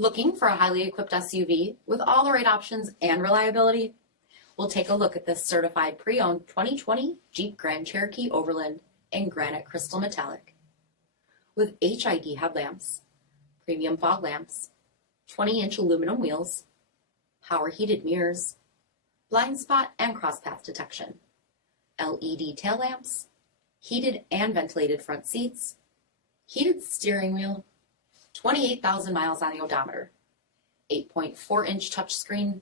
Looking for a highly equipped SUV with all the right options and reliability? We'll take a look at this certified pre-owned 2020 Jeep Grand Cherokee Overland in granite crystal metallic. With HID headlamps, premium fog lamps, 20-inch aluminum wheels, power heated mirrors, blind spot and crosspath detection, LED tail lamps, heated and ventilated front seats, heated steering wheel, 28,000 miles on the odometer, 8.4-inch touchscreen,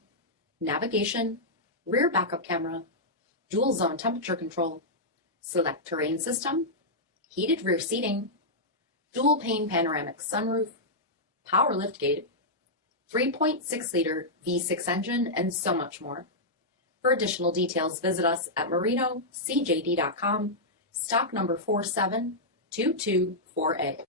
navigation, rear backup camera, dual zone temperature control, SELEC-TERRAIN system, heated rear seating, dual-pane panoramic sunroof, power liftgate, 3.6-liter V6 engine, and so much more. For additional details, visit us at marinocjd.com, stock number 47224A.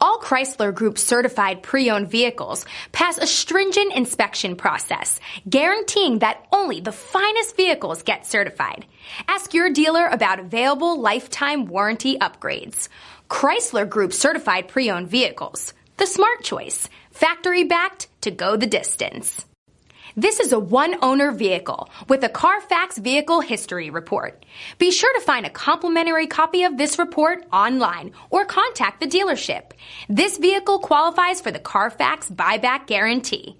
All Chrysler Group certified pre-owned vehicles pass a stringent inspection process, guaranteeing that only the finest vehicles get certified. Ask your dealer about available lifetime warranty upgrades. Chrysler Group certified pre-owned vehicles, the smart choice, factory-backed to go the distance. This is a one-owner vehicle with a Carfax Vehicle History Report. Be sure to find a complimentary copy of this report online or contact the dealership. This vehicle qualifies for the Carfax Buyback Guarantee.